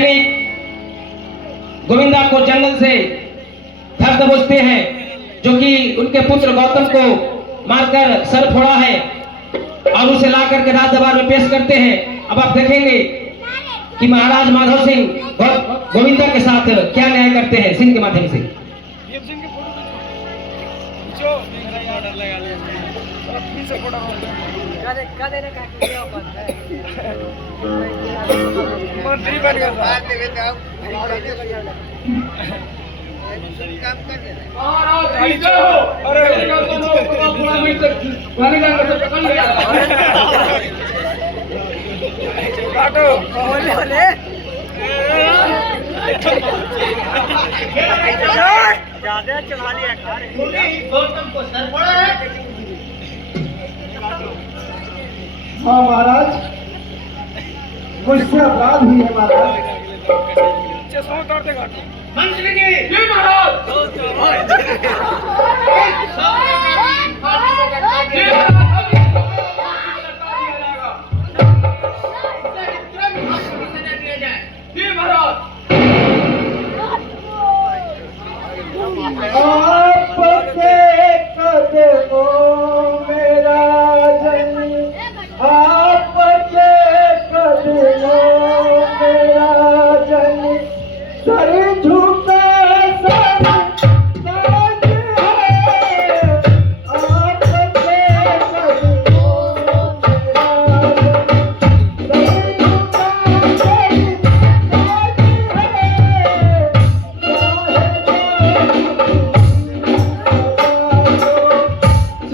सैनिक गोविंदा को जंगल से धर दबोचते हैं, जो कि उनके पुत्र गौतम को मारकर सर फोड़ा है और उसे ला करके राज दरबार में पेश करते हैं। अब आप देखेंगे कि महाराज माधव सिंह गोविंदा के साथ क्या न्याय करते हैं सिंह के माध्यम से। मंत्री बन गया ज्यादा चला लिया गौतम को सर पड़ा है। हाँ महाराज, मुझसे अपराध हुई है महाराज। मंत्री जी महाराज आपके कदमों में राजन, आपके कदमों में राजन, सर झुका सर ताज है। आपके कदमों में राजन, सर झुका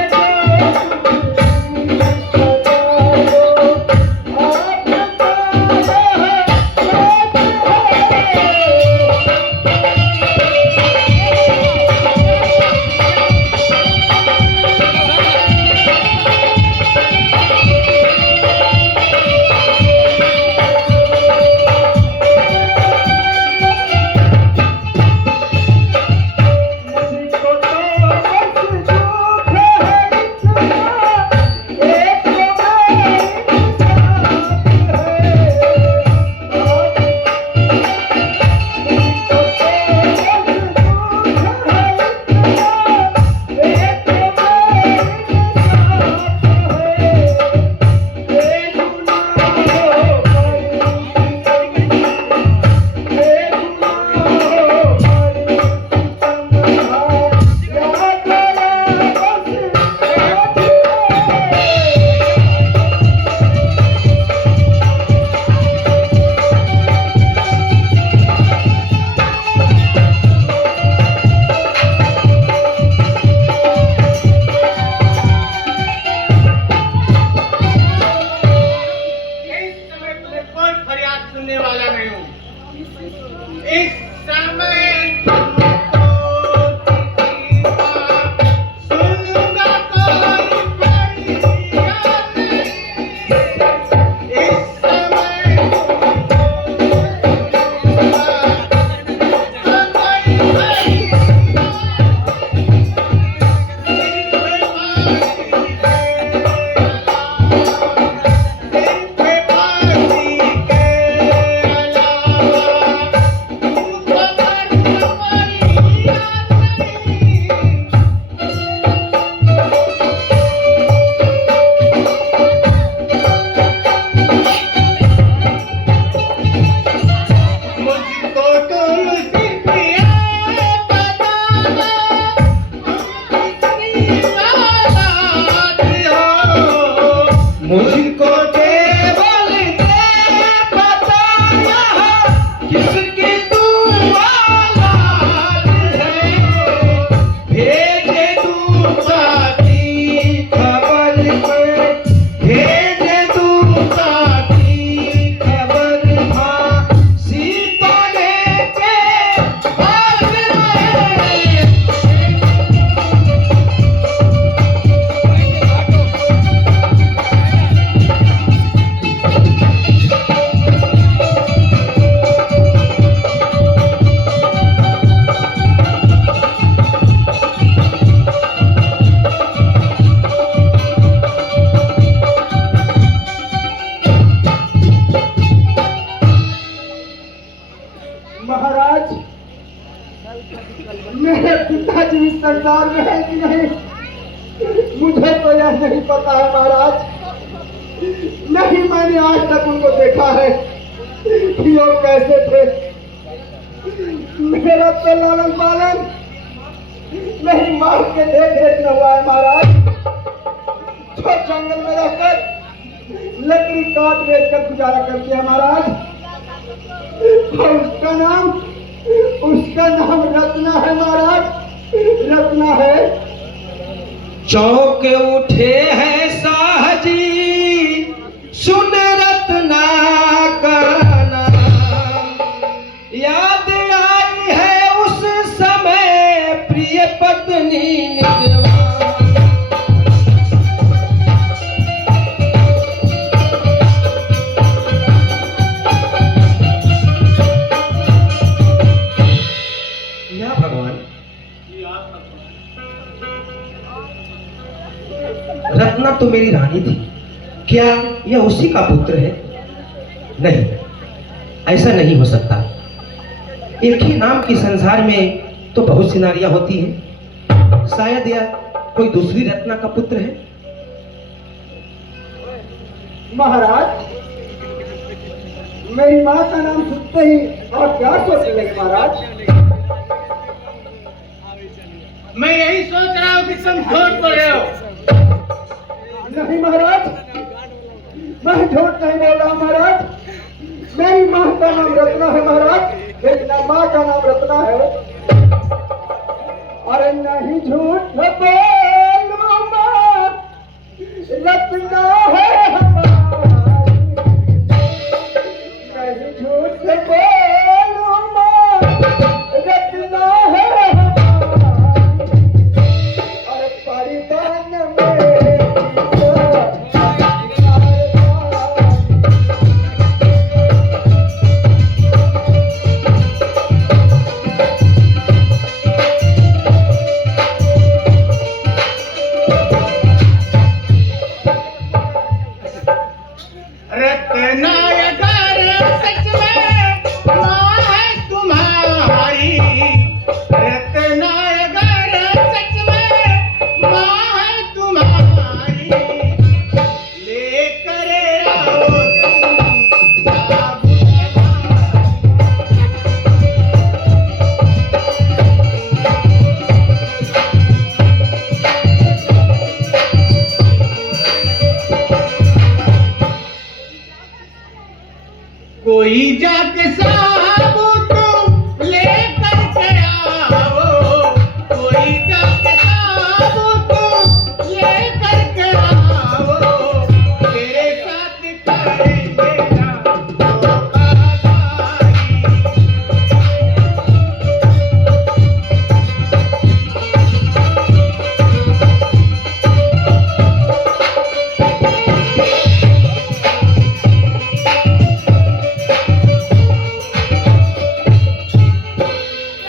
सर ताज सुनने वाला नहीं हूँ इस समय। महाराज, मेरे पिताजी इस संसार में है कि नहीं मुझे तो यह नहीं पता है महाराज। नहीं मैंने आज तक उनको देखा है कि वो कैसे थे। मेरा तो लालन पालन नहीं मार के देख रेख न हुआ है महाराज। जो जंगल में रहकर लकड़ी काट बेच कर गुजारा करते हैं महाराज, और उसका नाम रत्ना है महाराज, रत्ना है। चौक उठे हैं साहजी, सुन रत्ना का नाम, याद आई है उस समय प्रिय पत्नी निजवान। या भगवान, रत्ना तो मेरी रानी थी, क्या यह उसी का पुत्र है? नहीं, ऐसा नहीं हो सकता। एक ही नाम की संसार में तो बहुत सी नारियां होती हैं, शायद यह कोई दूसरी रत्ना का पुत्र है। महाराज, मेरी माँ का नाम सुनते ही और क्या सोचने लगे महाराज? मैं यही सोच रहा हूँ कि तुम झूठ बोल रहे हो। नहीं महाराज, मैं झूठ नहीं बोल रहा महाराज। मेरी माँ का नाम रत्ना है महाराज, लेकिन माँ का नाम रत्ना है। अरे नहीं झूठ बोलूं माँ, रत्ना है हमारी। नहीं झूठ बोलूं माँ, रत्ना है हमारी। अरे परिधान में रत्ना अगर सच में माँ है तुम्हारी, रत्ना अगर सच में माँ है तुम्हारी, लेकर आओ तुम साबुत कोई जाके साबुत लेकर के आओ, कोई जाके साबुत लेकर के आओ, तेरे साथ करेंगे ना धोखाधड़ी।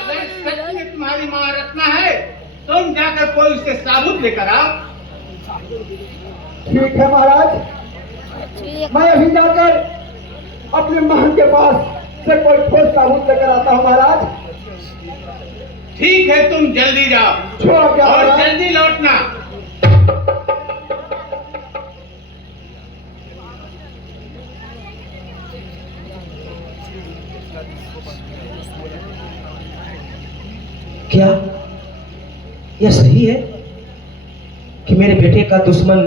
अगर सच में तुम्हारी माँ रत्ना है, तुम जाकर कोई उससे साबुत लेकर आओ। ठीक है महाराज, मैं अभी जाकर अपने महल के पास से कोई ठोस साबुत लेकर आता हूँ महाराज। ठीक है, तुम जल्दी जाओ छोड़ क्या और महाराज? जल्दी लौटना। क्या यह सही है कि मेरे बेटे का दुश्मन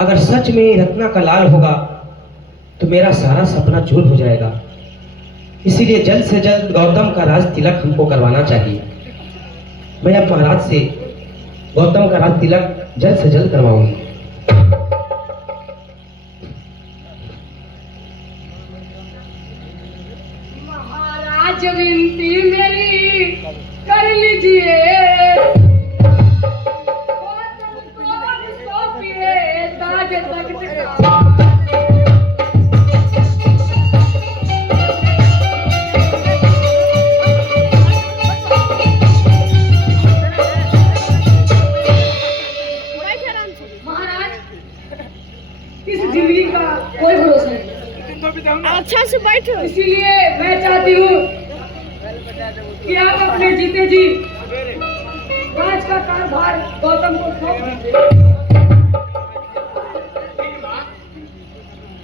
अगर सच में रत्ना का लाल होगा तो मेरा सारा सपना झूठ हो जाएगा? इसीलिए जल्द से जल्द गौतम का राज तिलक हमको करवाना चाहिए। मैं अब महाराज से गौतम का राज तिलक जल्द से जल्द करवाऊंगी। महाराज विनती मेरी कर लीजिए, सौंपिए ताज तख्त का। महाराज, इस जिंदगी का कोई भरोसा नहीं, अच्छा से बैठो। इसीलिए मैं चाहती हूँ कि आप अपने जीते जी राज का कारभार गौतम को सौंप दीजिए।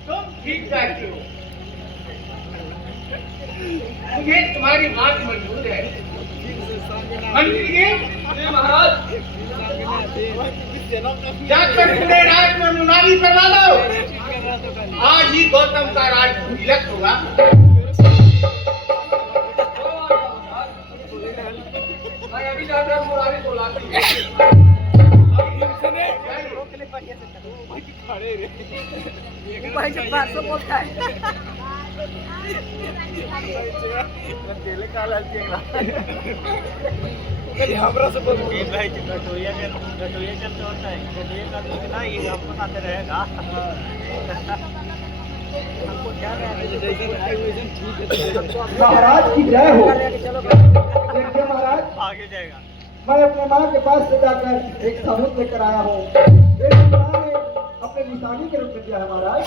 तुम ठीक कहते हो। मुझे तुम्हारी बात मंजूर है। मंत्री जी, महाराज, जाकर पूरे राज में मुनादी करवा दो। आज ही गौतम का राज तिलक होगा। मैं अभी जाकर मुरारी को लाती हूँ। हमरा से बोल भाई गटोरिया चलते होता है, गटोरिया का दूध ना ये हमको साथ रहेगा। हमको क्या महाराज की जय हो। देखिए महाराज, आगे जाएगा। मैं अपने माँ के पास से जाकर एक सबूत लेकर आया हूँ। एक माँ ने अपने निशानी के रूप में दिया है महाराज।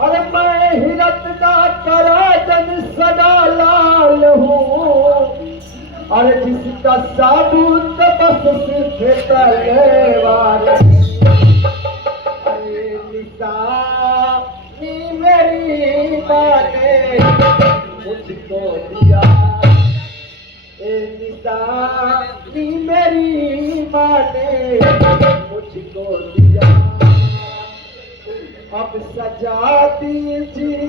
अरे मैं हिरत का कराजन सदा लाल हूँ, अरे जिसका साबुत बस सिर्फ तलवार। अरे निशानी मेरी माँ ने मुझको दिया, निशानी मेरी माँ ने मुझको दिया। अब सजा दीजिए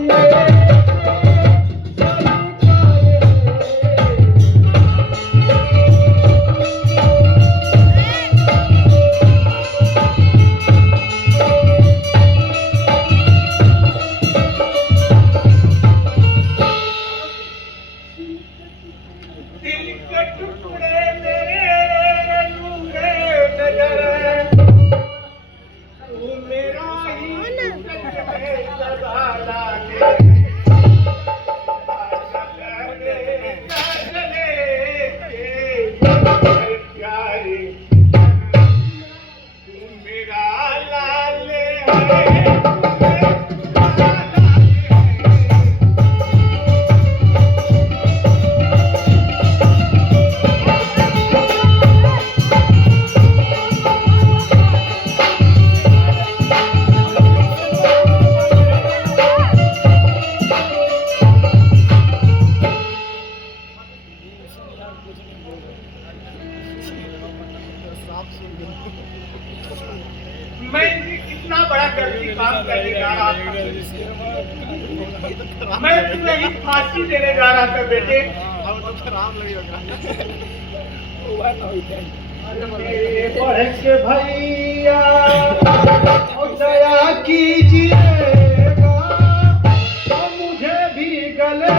दिल के टुकड़े मेरे नूरे नजर, तू मेरा ही सदा लागे। प्यारे तू मेरा लाले है। मैं कितना बड़ा गलती काम करने जा रहा था। मैं तुम्हें ही फांसी देने जा रहा था बेटे। पढ़ के भैया दया कीजिएगा तो मुझे भी गले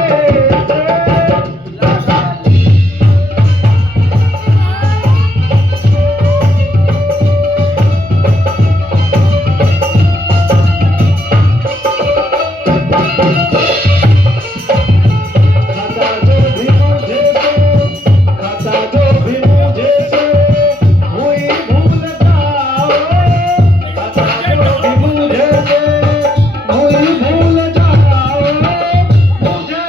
मुझे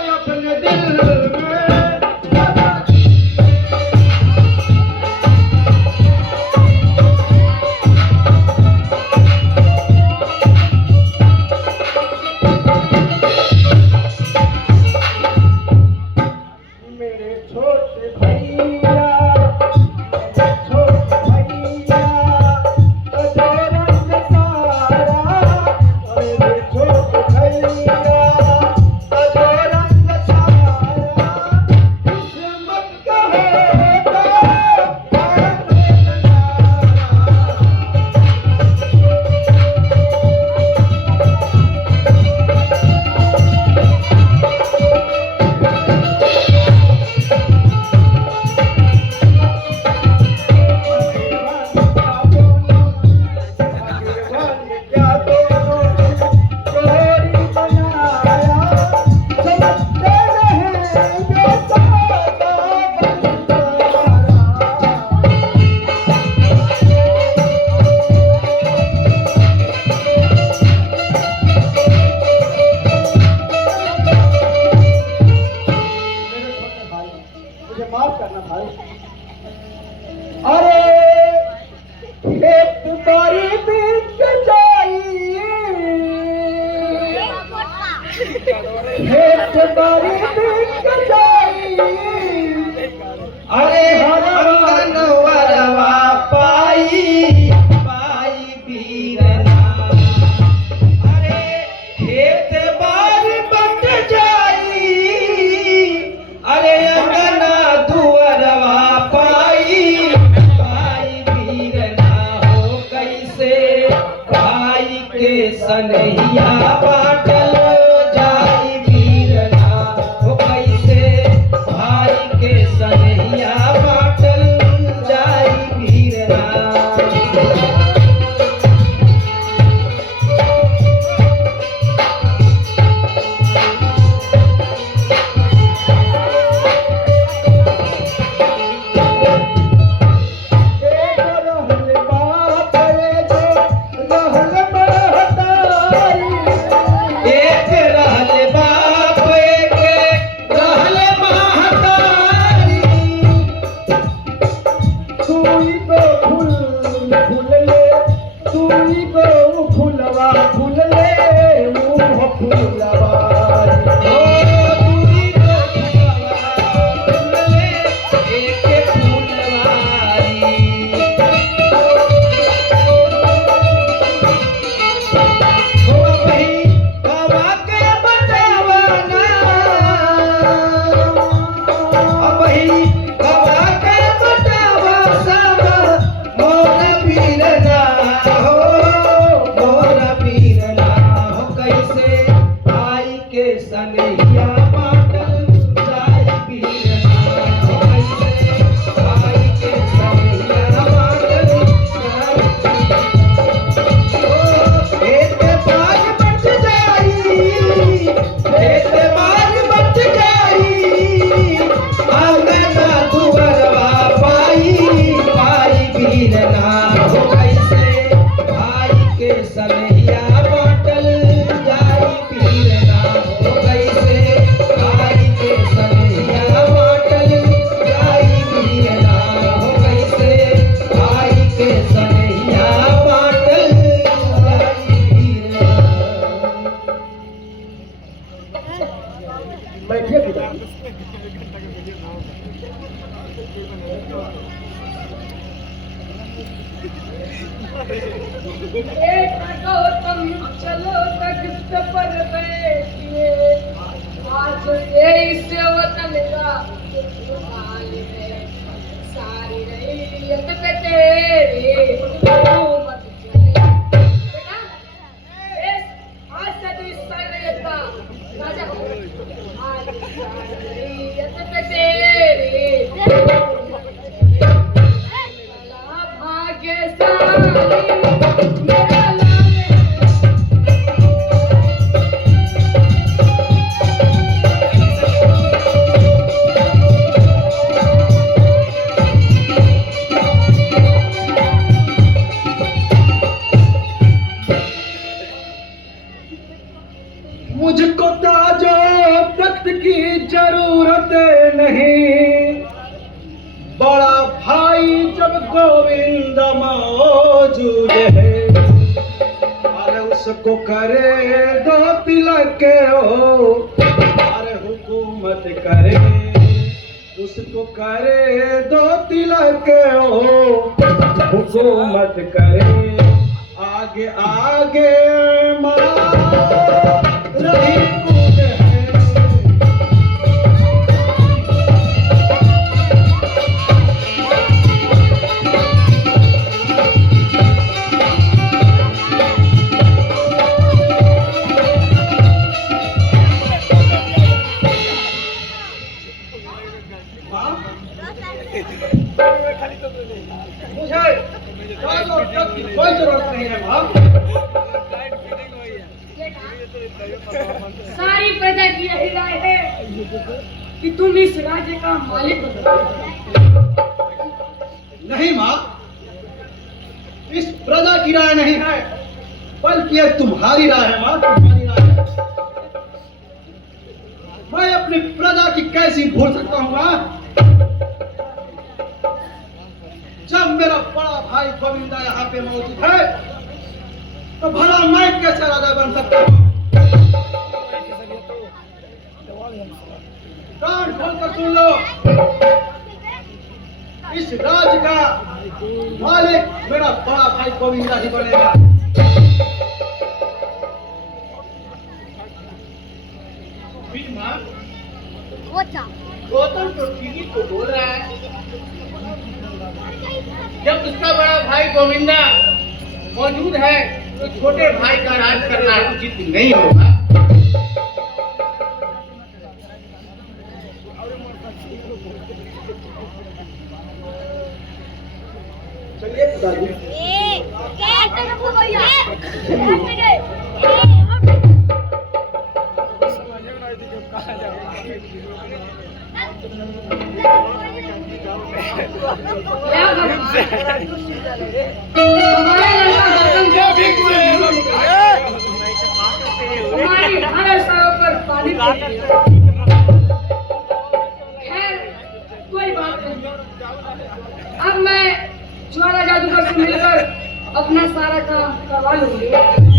करना भाई। अरे खेत बारी बीत जाई, खेत बारी बीत जाई, अरे हरवन वरवा पाई पाई बीरना, अरे खेत बारी बट जाई, अरे अंगना दुअरवा पाई पाई बीरना, हो कैसे भाई के सनहिया बाटल जाई बीरना, हो कैसे भाई के सनहिया बाटल जाई बीरना। एक रहल बाप एक रहल महतारी, तुई को फूल फूल ले, तुई को फूलवा फूल ले, मुँह फूलवारी, ओ तुई को फूलवा फूल ले, एक फूलवारी। हो भई बाबा के बचावना, भई बाबा के बचावा सब मोर बीरना, हो मोर बीरना, हो कैसे भाई के सनहिया बाटल जाई बीरना, हो कैसे भाई के सनहिया बाटल जाई। एक बार बच जाई, एक बार बच जाई, अंगना दुअरवा पाई पाई बीरना, हो कैसे भाई के सनहिया बाटल जाई बीरना, हो कैसे भाई के सनहिया बाटल जाई बीरना, हो कैसे भाई के सनहिया बाटल जाई बीरना। बैठिए पिता। गौतम चलो तख्त पर बैठिए, आज से इस वतन का हाल है, सारी रैयत पे तेरी हुकूमत चले। बेटा, आज से तू इस सारी रैयत का राजा हो, आज सारी रैयत पे तेरी हुकूमत चले। भला भाग्यशाली मेरा लाल है। मुझको ताजो तख्त की जरूरत नहीं, बड़ा भाई जब गोविंद मौजूद है, अरे उसको करे दो तिलक हो, अरे हुकूमत करे, उसको करे दो तिलक हो, हुकूमत करे, आगे आगे माँ रही कूद है। मुझे कोई जरूरत नहीं है माँ। सारी प्रजा की यही राय है कि तुम इस राज्य का मालिक बनो। नहीं माँ, इस प्रजा की राय नहीं है, बल्कि यह तुम्हारी राय है माँ, तुम्हारी राय है। मैं अपनी प्रजा की कैसी भूल सकता हूँ माँ? जब मेरा बड़ा भाई गोविंदा यहाँ पे मौजूद है तो भला मैं कैसे राजा बन सकता हूँ? कान खोलकर सुन लो, इस राज्य का मालिक मेरा बड़ा भाई गोविंदा ही बनेगा। भीष्मा, गौतम तो ठीक ही तो बोल रहा है। जब उसका बड़ा भाई गोविंदा मौजूद है तो छोटे भाई का राज करना उचित नहीं होगा। चलिए पिताजी, हमारे लड़का गौतम हमारी हर सौ पर पानी फेर दिया। खैर कोई बात नहीं, अब मैं ज्वाला जादूगर से मिलकर अपना सारा काम करवा लूंगी।